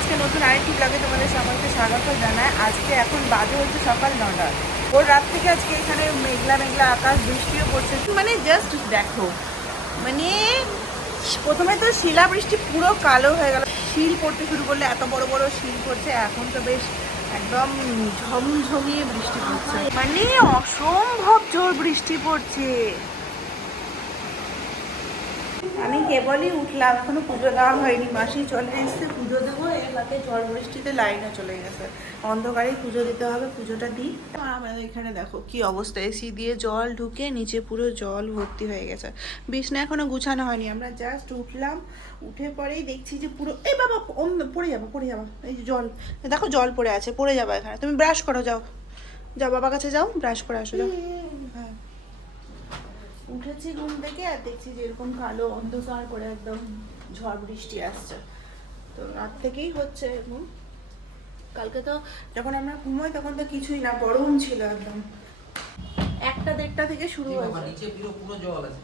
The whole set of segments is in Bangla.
আজকে নতুন আরেকটি ব্লগে তোমাদের সকলকে স্বাগত জানায় আজকে এখন বাজে হচ্ছে সকাল নটা ওর রাত থেকে আজকে এখানে মেঘলা মেঘলা আকাশ, বৃষ্টিও পড়ছে। মানে জাস্ট দেখো মানে প্রথমে তো শিলা বৃষ্টি পুরো কালো হয়ে গেল। শিল পড়তে শুরু করলে এত বড় বড় শিল পড়ছে, এখন তো বেশ একদম ঝমঝমিয়ে বৃষ্টি পড়ছে। মানে অসম্ভব জোর বৃষ্টি পড়ছে। আমি কেবলই উঠলাম, এখনও পুজো দেওয়া হয়নি। মাসি চলে এসছে, পুজো দেবো, এর ফাঁকে ঝড় বৃষ্টিতে লাইনও চলে গেছে। অন্ধকারেই পুজো দিতে হবে, পুজোটা দিই। আমাদের এখানে দেখো কি অবস্থা এসি দিয়ে জল ঢুকে নিচে পুরো জল ভর্তি হয়ে গেছে। বিছনা এখনও গুছানো হয়নি, আমরা জাস্ট উঠলাম, উঠে পরেই দেখছি যে পুরো, এই বাবা পড়ে যাব পড়ে যাব, এই যে জল, দেখো জল পড়ে আছে, পড়ে যাব এখানে। তুমি ব্রাশ করো, যাও যাও বাবার কাছে যাও ব্রাশ করে আসো, যাও। হ্যাঁ। উঠেছি ঘুম থেকে আর দেখছি যে এরকম কালো অন্ধকার করে একদম ঝড় বৃষ্টি আসছে। তো রাত থেকেই হচ্ছে এরকম কালকে তো যখন আমরা ঘুমোই তখন তো কিছুই না গরম ছিল একদম। একটা দেড়টা থেকে শুরু হয়েছে। নিচে পুরো পুরো জল আছে।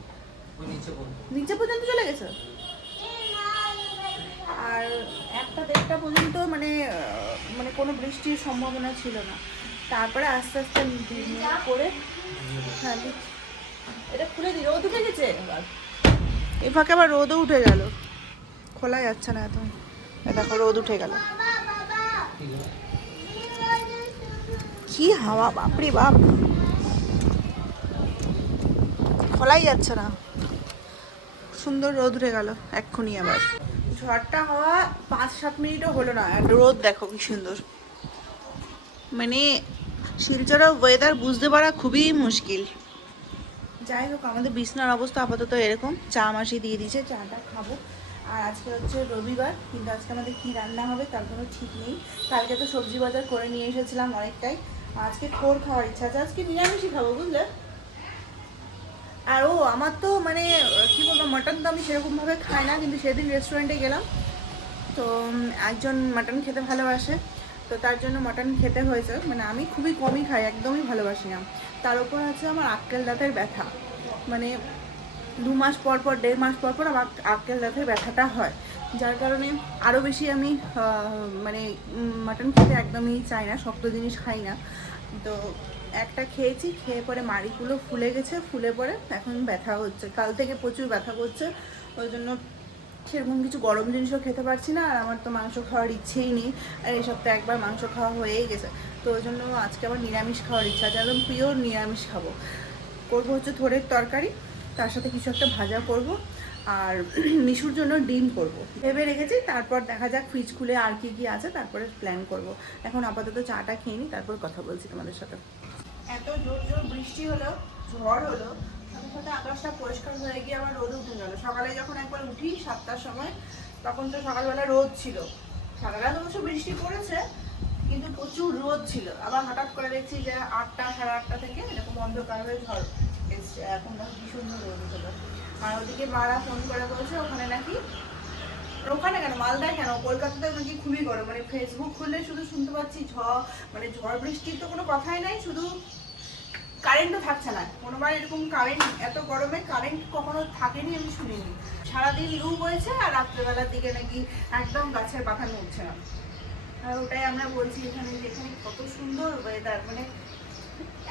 ওই নিচে পর্যন্ত নিচে পর্যন্ত চলে গেছে? আর একটা দেড়টা পর্যন্ত মানে মানে কোনো বৃষ্টির সম্ভাবনা ছিল না। তারপরে আস্তে আস্তে করে হ্যাঁ। এটা খুলে দিই রোদ উঠে গেছে? এবার। এ ফাঁকে আবার রোদও উঠে গেল। খোলা যাচ্ছে না এত। দেখো রোদ উঠে গেল। কি হাওয়া বাপরে বাপ। খোলাই যাচ্ছে না। সুন্দর রোদ উঠে গেল এক্ষুনি আবার। ঝড়টা হওয়া পাঁচ সাত মিনিটও হলো না। রোদ দেখো কি সুন্দর। মানে শিলচরের ওয়েদার বুঝতে পারা খুবই মুশকিল। যাই হোক, আমাদের বিছনার অবস্থা আপাতত এরকম। চা মাসি দিয়ে দিয়েছে, চাটা খাব। আর আজকে হচ্ছে রবিবার, কিন্তু আজকে আমাদের কি রান্না হবে তার কোনো ঠিক নেই। কালকে তো সবজি বাজার করে নিয়ে এসেছিলাম অনেকটাই। আজকে খোর খাওয়ার ইচ্ছা আছে, আজকে নিরামিষই খাব, বুঝলে? আর ও, আমার তো মানে কি বলব মাটন তো আমি সেরকমভাবে খাই না, কিন্তু সেদিন রেস্টুরেন্টে গেলাম। তো একজন মাটন খেতে ভালোবাসে, তো তার জন্য মাটন খেতে হয়েছে। মানে আমি খুবই কমই খাই, একদমই ভালোবাসি না। তার উপর আছে আমার আক্কেল দাঁতের ব্যথা। মানে দু মাস পর পর, দেড় মাস পর পর আমার আক্কেল দাঁতের ব্যথাটা হয়। যার কারণে আরও বেশি আমি মানে মাটন খেতে একদমই চাই না, শক্ত জিনিস খাই না। তো একটা খেয়েছি, খেয়ে পরে মাড়িগুলো ফুলে গেছে, ফুলে পরে এখন ব্যথা হচ্ছে। কাল থেকে প্রচুর ব্যথা করছে। ওই জন্য সেরকম কিছু গরম জিনিসও খেতে পারছি না, আর আমার তো মাংস খাওয়ার ইচ্ছেই নেই। আর এই সপ্তাহে একবার মাংস খাওয়া হয়েই গেছে। তো ওই জন্য আজকে আবার নিরামিষ খাওয়ার ইচ্ছা আছে। একদম পিওর নিরামিষ খাব। করব হচ্ছে থোড়ের তরকারি, তার সাথে কিছু একটা ভাজা করব, আর মিশুর জন্য ডিম করব। ভেবে রেখেছি, তারপর দেখা যাক ফ্রিজ খুলে আর কি কি আছে, তারপরে প্ল্যান করব। এখন আপাতত চাটা খেয়ে নিই তারপর কথা বলছি তোমাদের সাথে। এত জোর জোর বৃষ্টি হলো, ঝড় হলো সাথে আকাশটা পরিষ্কার হয়ে গিয়ে আবার রোদ উঠে গেল। সকালে যখন একবার উঠি সাতটার সময়, তখন তো সকালবেলা রোদ ছিল। সারা তো অবশ্য বৃষ্টি পড়েছে, কিন্তু প্রচুর রোদ ছিল। আবার হঠাৎ করে দেখছি যে আটটা, সাড়ে আটটা থেকে এরকম অন্ধকার হয়ে ঝড় এসছে। এখন দেখো কি সুন্দর রোদ উঠেছে আর ওদিকে মারা ফোন করে বলছে, ওখানে নাকি ওখানে কেন? মালদায় কেন? কলকাতাতে নাকি খুবই গরম। মানে ফেসবুক খুললে শুধু শুনতে পাচ্ছি ঝড় মানে ঝড় বৃষ্টির তো কোনো কথাই নাই, শুধু কারেন্টও থাকছে না। কোনোবার এরকম কারেন্ট এত গরমে কারেন্ট কখনো থাকেনি আমি শুনিনি। সারাদিন লু বয়েছে আর রাত্রেবেলার দিকে নাকি একদম গাছের পাতা নড়ছে না। আর ওটাই আমরা বলছি এখানে যে এখানে কত সুন্দর ওয়েদার মানে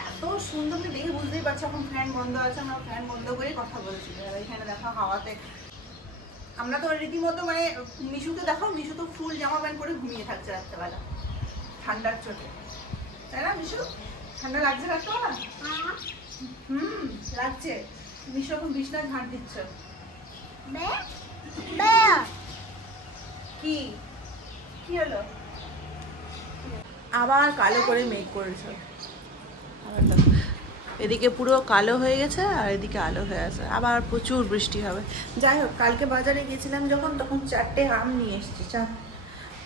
এত সুন্দর, তুমি দেখে বুঝতেই পারছ এখন ফ্যান বন্ধ আছে, আমরা ফ্যান বন্ধ করে কথা বলছি। এখানে দেখো হাওয়াতে। আমরা তো রীতিমতো মানে মিশুকে দেখো, মিশু তো ফুল জামা প্যান্ট পরে ঘুমিয়ে থাকছে রাত্রেবেলা। ঠান্ডার চোটে। তাই না, মিশু? ঠান্ডা লাগছে রাত্রেবেলা হুম লাগছে। মিশু এখন বিছনায় ঝাঁট দিচ্ছে। কি? কি হলো? আবার কালো করে মেঘ করেছে। আবার এদিকে পুরো কালো হয়ে গেছে আর এদিকে আলো হয়ে আছে। আবার প্রচুর বৃষ্টি হবে। যাই হোক কালকে বাজারে গেছিলাম যখন তখন চারটে আম নিয়ে এসেছি চা।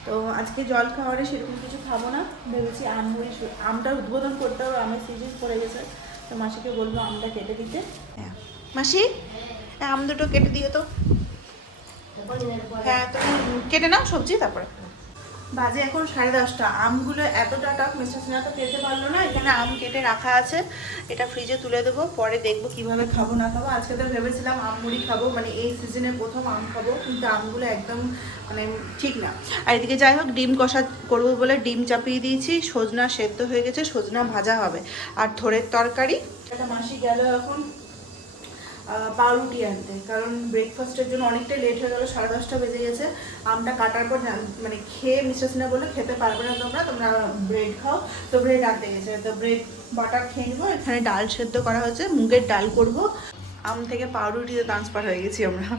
তো আজকে জল খাওয়ারে সেরকম কিছু খাব না। ভেবেছি আম মুড়ি আমটা উদ্বোধন করতে হবে আমের সিজন পড়ে গেছে। তো মাসিকে বলব আমটা কেটে দিতে। হ্যাঁ। মাসি? হ্যাঁ, আম দুটো কেটে দিও তো। হ্যাঁ তুমি কেটে নাও সবজি তারপরে। বাজে এখন সাড়ে দশটা। আমগুলো এতটা টক মিস্টার সিনহা তো খেতে পারল না, এখানে আম কেটে রাখা আছে। এটা ফ্রিজে তুলে দেবো, পরে দেখব কীভাবে খাব, না খাব। আজকে তো ভেবেছিলাম আম মুড়ি খাব মানে এই সিজনে প্রথম আম খাব, কিন্তু আমগুলো একদম মানে ঠিক না। আর এদিকে যাই হোক, ডিম কষা করব বলে ডিম চাপিয়ে দিয়েছি, সজনা সেদ্ধ হয়ে গেছে, সজনা ভাজা হবে। আর থোড়ের তরকারি। একটা মাসি গেল এখন পাউরুটি আনতে। কারণ ব্রেকফাস্টের জন্য অনেকটাই লেট হয়ে গেল সাড়ে দশটা বেজে গেছে। আমটা কাটার পর মানে খেয়ে মিস্টার সিনহা বলল খেতে পারবে না তোমরা তোমরা ব্রেড খাও। তো ব্রেড আনতে গেছে। তো ব্রেড বাটার খেয়ে নেব এখানে ডাল সেদ্ধ করা হয়েছে মুগের ডাল করব। আম থেকে পাউরুটিতে ট্রান্সফার হয়ে গেছি আমরা।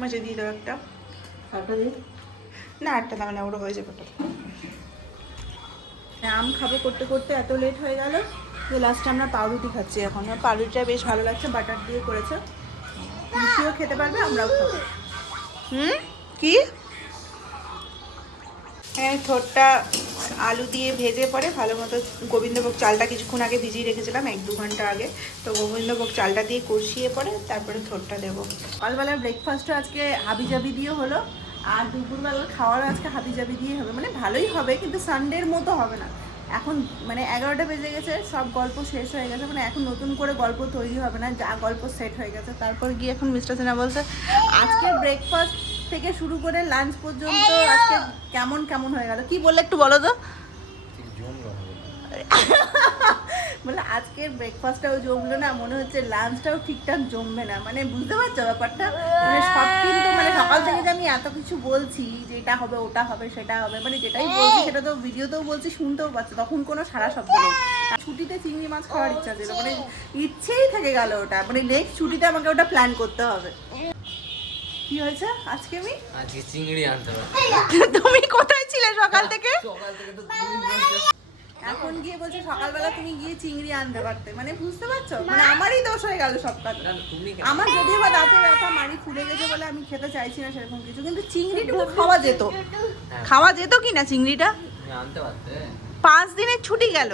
মাঝে দিয়ে দাও একটা। না একটা দাম না ওটা হয়ে যাবে। হ্যাঁ, আম খাব করতে করতে এত লেট হয়ে গেল। যে লাস্টে আমরা পাউরুটি খাচ্ছি এখন। পাউরুটিটা বেশ ভালো লাগছে বাটার দিয়ে করেছে। মিষ্টিও খেতে পারবে, আমরাও খাব। হুম? কি? হ্যাঁ ঠোঁটটা আলু দিয়ে ভেজে পরে ভালো মতো গোবিন্দভোগ চালটা কিছুক্ষণ আগে ভিজিয়ে রেখেছিলাম, এক দু ঘণ্টা আগে। তো গোবিন্দভোগ চালটা দিয়ে কষিয়ে পরে তারপরে ঠোঁটটা দেবো। সকালবেলার ব্রেকফাস্টও আজকে হাবিজাবি দিয়ে হলো, আর দুপুরবেলার খাওয়ারও আজকে হাবিজাবি দিয়ে হবে। মানে ভালোই হবে, কিন্তু সানডের মতো হবে না। এখন মানে এগারোটা বেজে গেছে, সব গল্প শেষ হয়ে গেছে মানে এখন নতুন করে গল্প তৈরি হবে না, যা গল্প সেট হয়ে গেছে। তারপর গিয়ে এখন মিস্টার সিনহা বলছে, আজকে ব্রেকফাস্ট থেকে শুরু করে লাঞ্চ পর্যন্ত আজকে কেমন কেমন হয়ে গেল? কি বললে একটু বলো তো? বলে আজকের ব্রেকফাস্টটাও জমলো না মনে হচ্ছে লাঞ্চটাও ঠিকঠাক জমবে না। মানে বুঝতে পারছ ব্যাপারটা? মানে সব কিন্তু মানে সকাল থেকে যে আমি এত কিছু বলছি যে এটা হবে ওটা হবে সেটা হবে মানে যেটাই বলছি সেটা তো ভিডিওতেও বলছি শুনতেও পাচ্ছি তখন কোনো সারা শব্দ নেই। ছুটিতে চিংড়ি মাছ খাওয়ার ইচ্ছা ছিল মানে ইচ্ছেই থেকে গেল ওটা। মানে নেক্সট ছুটিতে আমাকে ওটা প্ল্যান করতে হবে। কি হয়েছে আজকে আমি? আজকে চিংড়ি আনতে হবে। তুমি কোথায় ছিলে সকাল থেকে? সকাল থেকে তো এখন গিয়ে বলছে সকালবেলা তুমি গিয়ে চিংড়ি আনতে পারতে। মানে বুঝতে পারছ? মানে আমারই দোষ হয়ে গেল সব কাজ আমার যদিও বা দাঁতে ব্যথা মারি ফুলে গেছে বলে আমি খেতে চাইছি না সেরকম কিছু কিন্তু চিংড়িটুকু খাওয়া যেত। হ্যাঁ, খাওয়া যেত কি না চিংড়িটা? আনতে পারতে। পাঁচ দিনের ছুটি গেল।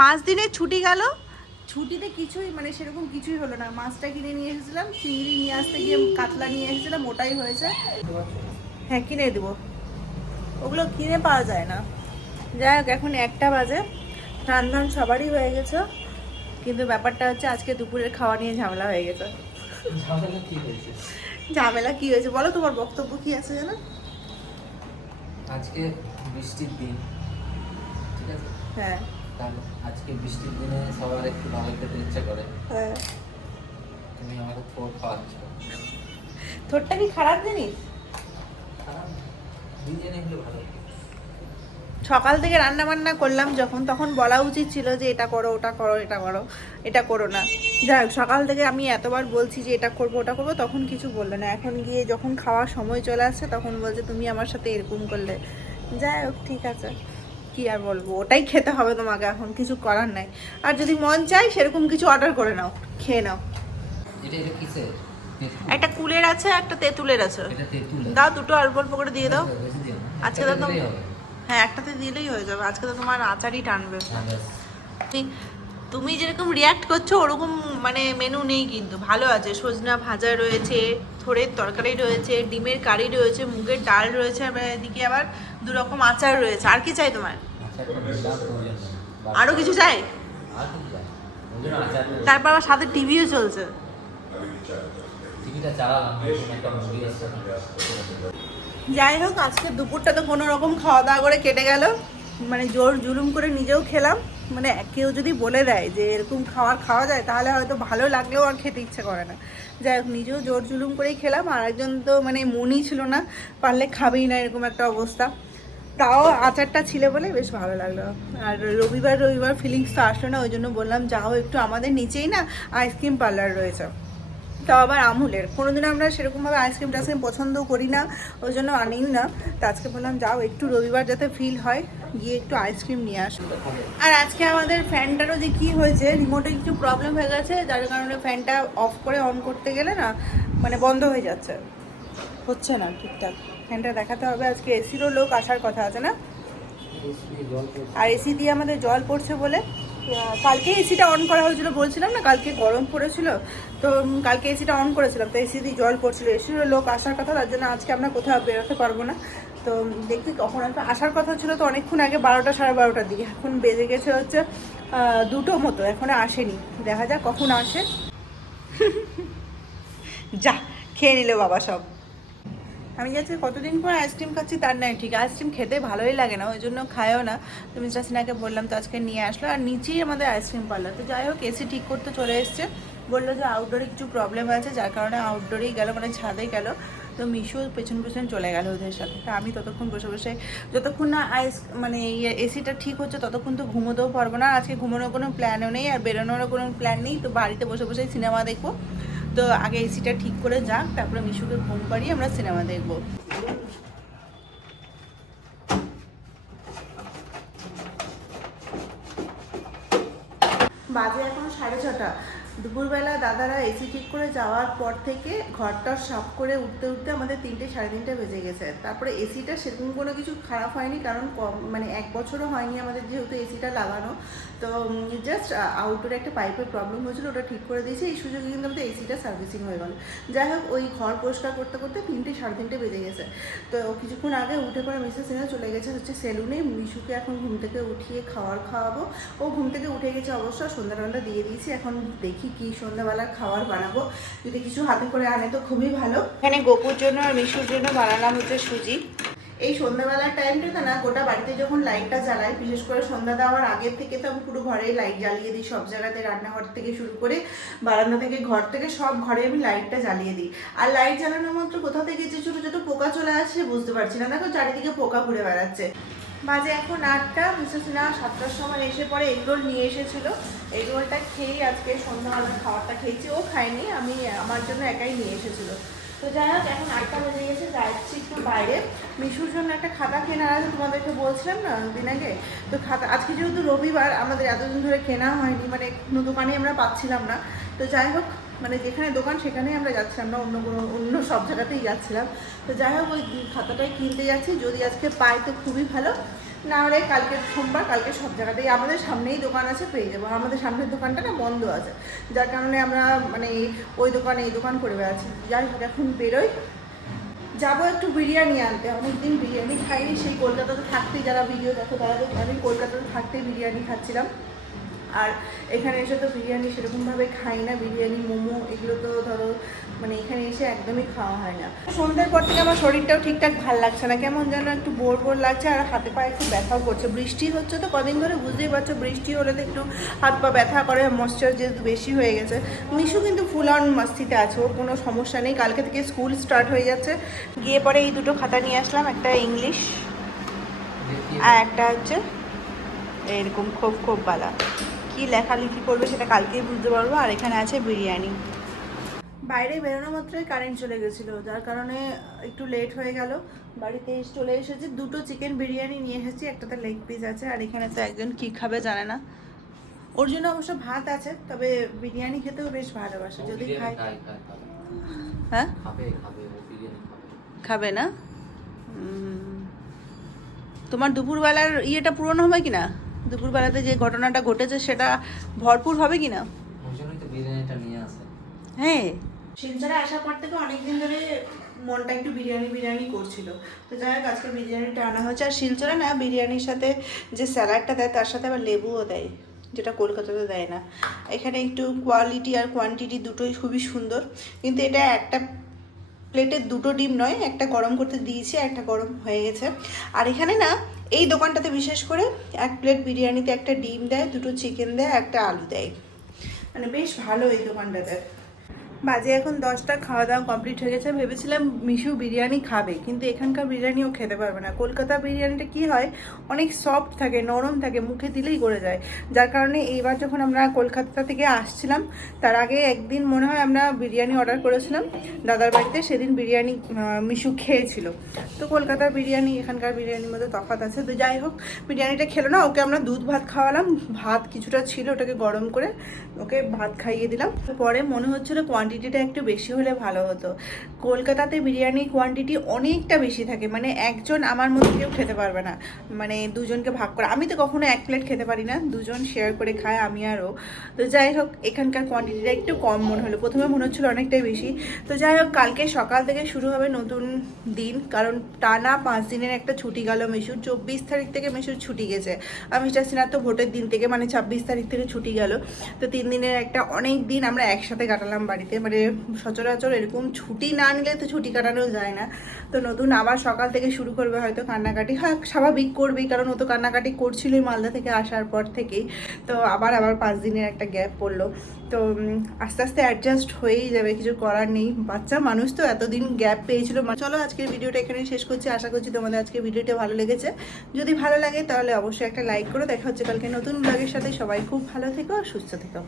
পাঁচ দিনের ছুটি গেল। ছুটিতে কিছুই মানে সেরকম কিছুই হলো না। মাছটা কিনে নিয়ে এসেছিলাম চিংড়ি নিয়ে আসতে গিয়ে কাতলা নিয়ে এসেছিলাম ওটাই হয়েছে। হ্যাঁ কিনে দেবো। ওগুলো কিনে পাওয়া যায় না। যাই হোক এখন একটা বাজে। স্নান ধান সবারই হয়ে গেছে। কিন্তু ব্যাপারটা হচ্ছে আজকে দুপুরের খাওয়া নিয়ে ঝামেলা হয়ে গেছে। ঝামেলা কি হয়েছে? বলো তোমার বক্তব্য কি আছে জানো আজকে বৃষ্টির দিন ঠিক আছে? হ্যাঁ। তাহলে আজকে বৃষ্টির দিনে সবার একটু ভালো খেতে ইচ্ছে করে। হ্যাঁ। তুমি আমাকে ফোর খাওয়াচ্ছ। ঠোঁটটা কি খারাপ জিনিস? খারাপ না। দুজনে হলে ভালো। সকাল থেকে রান্না বান্না করলাম যখন তখন বলা উচিত ছিল যে এটা করো ওটা করো এটা করো এটা করো না। যাই হোক সকাল থেকে আমি এতবার বলছি যে এটা করব ওটা করব তখন কিছু বলল না। এখন গিয়ে যখন খাওয়ার সময় চলে আসছে তখন বলছে তুমি আমার সাথে এরকম করলে। যাই হোক ঠিক আছে। কি আর বলব? ওটাই খেতে হবে তোমাকে এখন কিছু করার নাই। আর যদি মন চাই সেরকম কিছু অর্ডার করে নাও খেয়ে নাও। একটা কুলের আছে একটা তেঁতুলের আছে। দাও দুটো অল্প অল্প করে দিয়ে দাও। বেশি দিও হ্যাঁ একটাতে দিলেই হয়ে যাবে। আজকে তো তোমার আচারই টানবে। হ্যাঁ, তুমি- যেরকম রিয়াক্ট করছ ওরকম মানে মেনু নেই কিন্তু। ভালো আছে। সজনা ভাজা রয়েছে থোড়ের তরকারি রয়েছে ডিমের কারি রয়েছে মুগের ডাল রয়েছে এদিকে আবার দু রকম আচার রয়েছে। আর কি চাই তোমার। আরও কিছু চাই। তারপর আবার সাথে টিভিও চলছে। টিভিটা চালালাম। যাই হোক, আজকে দুপুরটা তো কোনো রকম খাওয়া দাওয়া করে কেটে গেল। মানে জোর জুলুম করে নিজেও খেলাম। মানে কেউ যদি বলে দেয় যে এরকম খাওয়ার খাওয়া যায়, তাহলে হয়তো ভালো লাগলেও আর খেতে ইচ্ছে করে না। যাই হোক, নিজেও জোর জুলুম করেই খেলাম। আর একজন তো মানে মনই ছিল না, পারলে খাবেই না এরকম একটা অবস্থা। তাও আচারটা ছিল বলে বেশ ভালো লাগল। আর রবিবার রবিবার ফিলিংস তো আসলো না, ওই জন্য বললাম, যাও একটু আমাদের নিচেই না আইসক্রিম পার্লার রয়েছে। তাও আবার আমুলের। কোনোদিন আমরা সেরকমভাবে আইসক্রিম টাইসক্রিম পছন্দও করি না, ওই জন্য আনিও না। তো আজকে বললাম, যাও, একটু রবিবার যাতে ফিল হয়, গিয়ে একটু আইসক্রিম নিয়ে আসব আর আজকে আমাদের ফ্যানটারও যে কি হয়েছে রিমোটে কিছু প্রবলেম হয়ে গেছে, যার কারণে ফ্যানটা অফ করে অন করতে গেলে না মানে বন্ধ হয়ে যাচ্ছে। হচ্ছে না ঠিকঠাক। ফ্যানটা দেখাতে হবে। আজকে এসিরও লোক আসার কথা আছে না? আর এসি দিয়ে আমাদের জল পড়ছে বলে। কালকে এসিটা অন করা হয়েছিল বলছিলাম না, কালকে গরম পড়েছিল, তো কালকে এসিটা অন করেছিলাম, তো এসি দিয়ে জল পড়ছিল। এসিরও লোক আসার কথা, তার জন্য আজকে আমরা কোথাও বেরোতে পারব না। তো দেখি কখন একটা আসার কথা ছিল তো অনেকক্ষণ আগে, বারোটা সাড়ে বারোটার দিকে এখন বেজে গেছে হচ্ছে দুটো মতো, এখন আসেনি। দেখা যাক কখন আসে। যা, খেয়ে নিল বাবা সব। আমি যাচ্ছি কতদিন পর আইসক্রিম খাচ্ছি, তার নাই ঠিক। আইসক্রিম খেতে ভালোই লাগে না, ওই জন্য খায়ও না। তো মিস্টার সিনহাকে বললাম তো আজকে নিয়ে আসলো, আর নিচেই আমাদের আইসক্রিম পার্লার তো যাই হোক এসি ঠিক করতে চলে এসছে। বলল যে আউটডোরে কিছু প্রবলেম আছে, যার কারণে আউটডোরেই গেল মানে ছাদে গেল। তো মিশু পেছন পেছন চলে গেল ওদের সাথে। তা আমি ততক্ষণ বসে বসে, যতক্ষণ না আইস মানে এসিটা ঠিক হচ্ছে, ততক্ষণ তো ঘুমোতেও পারব না। আজকে ঘুমানোর কোনো প্ল্যানও নেই, আর বেরোনোরও কোনো প্ল্যান নেই। তো বাড়িতে বসে বসে সিনেমা দেখব। তো আগে এসিটা ঠিক করে যাক, তারপরে মিশুকে ঘুম পাড়িয়ে আমরা সিনেমা দেখব। বাজে এখন সাড়ে ছটা। দুপুরবেলা দাদারা এসি ঠিক করে যাওয়ার পর থেকে ঘরটা সাফ করে উঠতে উঠতে আমাদের তিনটে, সাড়ে তিনটে বেজে গেছে। তারপরে এসিটা সেরকম কোনো কিছু খারাপ হয়নি, কারণ কম মানে এক বছরও হয়নি আমাদের যেহেতু এসিটা লাগানো। তো জাস্ট আউটডোরে একটা পাইপের প্রবলেম হয়েছিল, ওটা ঠিক করে দিয়েছে। এই সুযোগে কিন্তু আমাদের এসিটা সার্ভিসিং হয়ে গেল। যাই হোক, ওই ঘর পরিষ্কার করতে করতে তিনটে, সাড়ে তিনটে বেজে গেছে। তো কিছুক্ষণ আগে উঠে পরে মিসেস সিনহা চলে গেছে হচ্ছে সেলুনে। মিশুকে এখন ঘুম থেকে উঠিয়ে খাওয়ার খাওয়াবো। ও ঘুম থেকে উঠে গেছে অবশ্য, সন্ধ্যা টন্ধা দিয়ে দিয়েছি। এখন দেখি কি সন্ধ্যাবেলার খাবার বানাবো। যদি কিছু হাতে করে আনে তো খুবই ভালো। এখানে গোপুর জন্য আর মিশুর জন্য বানালাম হচ্ছে সুজি। এই সন্ধ্যাবেলার টাইমটাতে না গোটা বাড়িতে যখন লাইটটা জ্বালাই বিশেষ করে সন্ধ্যা দেওয়ার আগের থেকে তো আমি পুরো ঘরেই লাইট জ্বালিয়ে দিই সব জায়গাতে রান্নাঘর থেকে শুরু করে বারান্দা থেকে ঘর থেকে সব ঘরে আমি লাইটটা জ্বালিয়ে দিই। আর লাইট জ্বালানোর মাত্র কোথা থেকে যে ছোটো ছোটো পোকা চলে আসছে বুঝতে পারছি না। দেখো চারিদিকে পোকা ঘুরে বেড়াচ্ছে। বাজে এখন আটটা, মিসেস সিনহা সাতটার সময় এসে পরে এগরোল নিয়ে এসেছিল। এগরোলটা খেয়েই আজকে সন্ধ্যাবেলার খাবারটা খেয়েছি। ও খায়নি, আমি আমার জন্য একাই নিয়ে এসেছিল। তো যাই হোক, এখন আটটা বেজে গেছে, যাচ্ছি একটু বাইরে। মিশুর জন্য একটা খাতা কেনার আছে, তোমাদেরকে বলছিলাম না দিন আগে? তো খাতা, আজকে যেহেতু রবিবার, আমাদের এতদিন ধরে কেনা হয়নি মানে কোনো দোকানে আমরা পাচ্ছিলাম না। তো যাই হোক মানে যেখানে দোকান সেখানেই আমরা যাচ্ছিলাম না অন্য কোনো, অন্য সব জায়গাতেই যাচ্ছিলাম। তো যাই হোক, ওই খাতাটাই কিনতে যাচ্ছি। যদি আজকে পাই তো খুবই ভালো। না হলে কালকে সোমবার, কালকে সব জায়গাতেই আমাদের সামনেই দোকান আছে, পেয়ে যাব। আমাদের সামনের দোকানটা না বন্ধ আছে। যার কারণে আমরা মানে ওই দোকানে এই দোকান করে বেড়াচ্ছি। যাই হোক, এখন বেরোই। যাব একটু বিরিয়ানি আনতে। অনেকদিন বিরিয়ানি খাইনি। সেই কলকাতাতে থাকতেই, যারা ভিডিও দেখো, তারা আমি কলকাতাতে থাকতেই বিরিয়ানি খাচ্ছিলাম। আর এখানে এসে তো বিরিয়ানি সেরকমভাবে খাই না বিরিয়ানি মোমো এগুলো তো ধরো মানে এখানে এসে একদমই খাওয়া হয় না। সন্ধ্যের পর থেকে আমার শরীরটাও ঠিকঠাক ভালো লাগছে না কেমন যেন একটু বোর বোর লাগছে আর হাতে পায়ে একটু ব্যথাও করছে। বৃষ্টি হচ্ছে তো কদিন ধরে বুঝতেই পারছ বৃষ্টি হলে তো একটু হাত পা ব্যথা করে মশ্চার যেহেতু বেশি হয়ে গেছে। মিশু কিন্তু ফুল অন মাস্তিতে আছে ওর কোনো সমস্যা নেই কালকে থেকে স্কুল স্টার্ট হয়ে যাচ্ছে। গিয়ে পরে এই দুটো খাতা নিয়ে আসলাম একটা ইংলিশ আর একটা হচ্ছে এরকম খোপ খোপ বালা কি লেখালেখি করবে সেটা কালকেই বুঝতে পারব। আর এখানে আছে বিরিয়ানি। বাইরে বেরোনো মাত্রই কারেন্ট চলে গেছিল যার কারণে একটু লেট হয়ে গেল। বাড়িতে চলে এসেছি দুটো চিকেন বিরিয়ানি নিয়ে এসেছি একটা একটাতে লেগ পিস আছে আর এখানে তো একজন কী খাবে জানে না। ওর জন্য অবশ্য ভাত আছে তবে বিরিয়ানি খেতেও বেশ ভালোবাসে যদি খায়। হ্যাঁ? খাবে না? তোমার দুপুরবেলার ইয়েটা পূরণ হবে কি না দুপুরবেলাতে যে ঘটনাটা ঘটেছে সেটা ভরপুর হবে কি না হ্যাঁ। শিলচরে আসার পর থেকে অনেকদিন ধরে মনটা একটু বিরিয়ানি বিরিয়ানি করছিল। তো যাই হোক আজকে বিরিয়ানিটা আনা হয়েছে। আর শিলচরে না বিরিয়ানির সাথে যে স্যালাডটা দেয় তার সাথে আবার লেবুও দেয় যেটা কলকাতাতে দেয় না। এখানে একটু কোয়ালিটি আর কোয়ান্টিটি দুটোই খুবই সুন্দর। কিন্তু এটা একটা প্লেটে দুটো ডিম নয় একটা গরম করতে দিয়েছি একটা গরম হয়ে গেছে। আর এখানে না এই দোকানটাতে বিশেষ করে এক প্লেট বিরিয়ানিতে একটা ডিম দেয়, দুটো চিকেন দেয়, একটা আলু দেয়। মানে বেশ ভালো এই দোকানটাতে বাজে, এখন দশটা খাওয়া দাওয়া কমপ্লিট হয়ে গেছে। ভেবেছিলাম মিশু বিরিয়ানি খাবে, কিন্তু এখানকার বিরিয়ানিও খেতে পারবে না। কলকাতা বিরিয়ানিটা কি হয়, অনেক সফট থাকে, নরম থাকে, মুখে দিলেই গড়ে যায়। যার কারণে এইবার যখন আমরা কলকাতা থেকে আসছিলাম, তার আগে একদিন মনে হয় আমরা বিরিয়ানি অর্ডার করেছিলাম। দাদার বাড়িতে সেদিন বিরিয়ানি মিশু খেয়েছিল। তো কলকাতার বিরিয়ানি, এখানকার বিরিয়ানির মধ্যে তফাৎ আছে। তো যাই হোক, বিরিয়ানিটা খেলো না, ওকে আমরা দুধ ভাত খাওয়ালাম। ভাত কিছুটা ছিল, ওটাকে গরম করে ওকে ভাত খাইয়ে দিলাম। পরে মনে হচ্ছিল কোয়ান্টিটি কোয়ান্টিটিটা একটু বেশি হলে ভালো হতো। কলকাতাতে বিরিয়ানির কোয়ান্টিটি অনেকটা বেশি থাকে। মানে একজন আমার মধ্যে কেউ খেতে পারবে না। মানে দুজনকে ভাগ করে। আমি তো কখনো এক প্লেট খেতে পারি না। দুজন শেয়ার করে খায়, আমি আরও তো যাই হোক, এখানকার কোয়ান্টিটিটা একটু কম মনে হলো। প্রথমে মনে হচ্ছিল অনেকটাই বেশি। তো যাই হোক, কালকে সকাল থেকে শুরু হবে নতুন দিন। কারণ টানা পাঁচ দিনের একটা ছুটি গেল মেশুর। চব্বিশ তারিখ থেকে মেশুর ছুটি গেছে। আর মিস্টার সিনহার তো ভোটের দিন থেকে মানে ছাব্বিশ তারিখ থেকে ছুটি গেল। তো তিন দিনের একটা অনেক দিন আমরা একসাথে কাটালাম বাড়িতে। মানে সচরাচর এরকম ছুটি না নিলে তো ছুটি কাটানো যায় না। তো নতুন আবার সকাল থেকে শুরু করবে হয়তো কান্নাকাটি। হ্যাঁ স্বাভাবিক করবেই, কারণ ও তো কান্নাকাটি করছিলই মালদা থেকে আসার পর থেকেই। তো আবার আবার পাঁচ দিনের একটা গ্যাপ পড়ল। তো আস্তে আস্তে অ্যাডজাস্ট হয়েই যাবে, কিছু করার নেই। বাচ্চা মানুষ তো এতদিন গ্যাপ পেয়েছিল। মা- চলো, আজকের ভিডিওটা এখানে শেষ করছি। আশা করছি তোমাদের আজকের ভিডিওটা ভালো লেগেছে। যদি ভালো লাগে, তাহলে অবশ্যই একটা লাইক করো। দেখা হচ্ছে কালকে নতুন ব্লগের সাথে। সবাই খুব ভালো থেকো, সুস্থ থেকো।